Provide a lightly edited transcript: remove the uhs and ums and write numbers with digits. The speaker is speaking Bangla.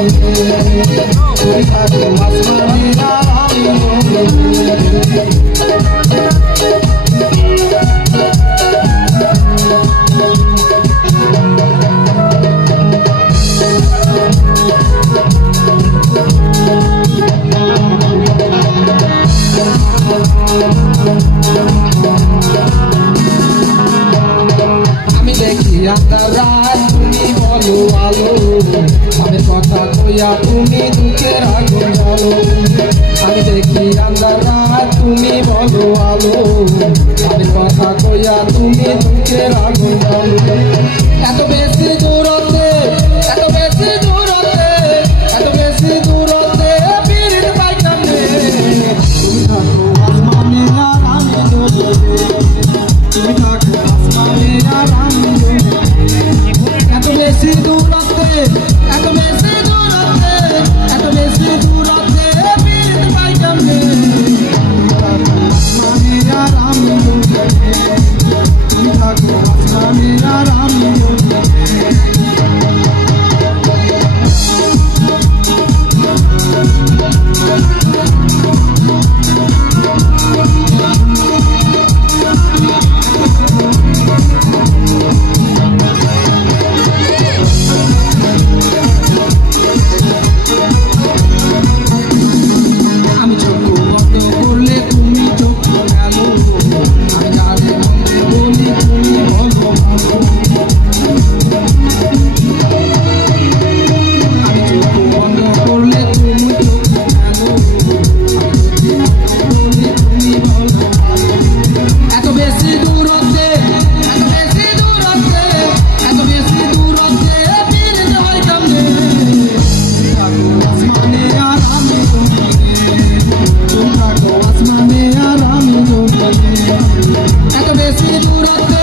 তুমি থাকো আসমানে আর আমি জমিনে। আমি দেখি আন্ধারায় তুমি বলো আলো, আমি কথা কইয়া তুমি দুঃখের আগুন জ্বালো। আমি দেখি আন্ধারায় তুমি বলো আলো, আমি কথা কইয়া তুমি দুঃখের আগুন জ্বালো। এত বেশি দূরতে, এত বেশি দূরতে, এত বেশি দূরতে পীড়িত পাইতাম রে। তুমি থাকো আসমানে আর আমি জমিনে, তুমি থাকো আসমানে আর আমি জমিনে। এত বেশি দূরতে, এত বেশি দূরতে, এত বেশি দূরতে পীড়িত পাইতাম রে। তুমি থাকো আসমানে আর আমি জমিনে, তুমি থাকো আসমানে আর আমি জমিনে। এত বেশি দূরত্ব।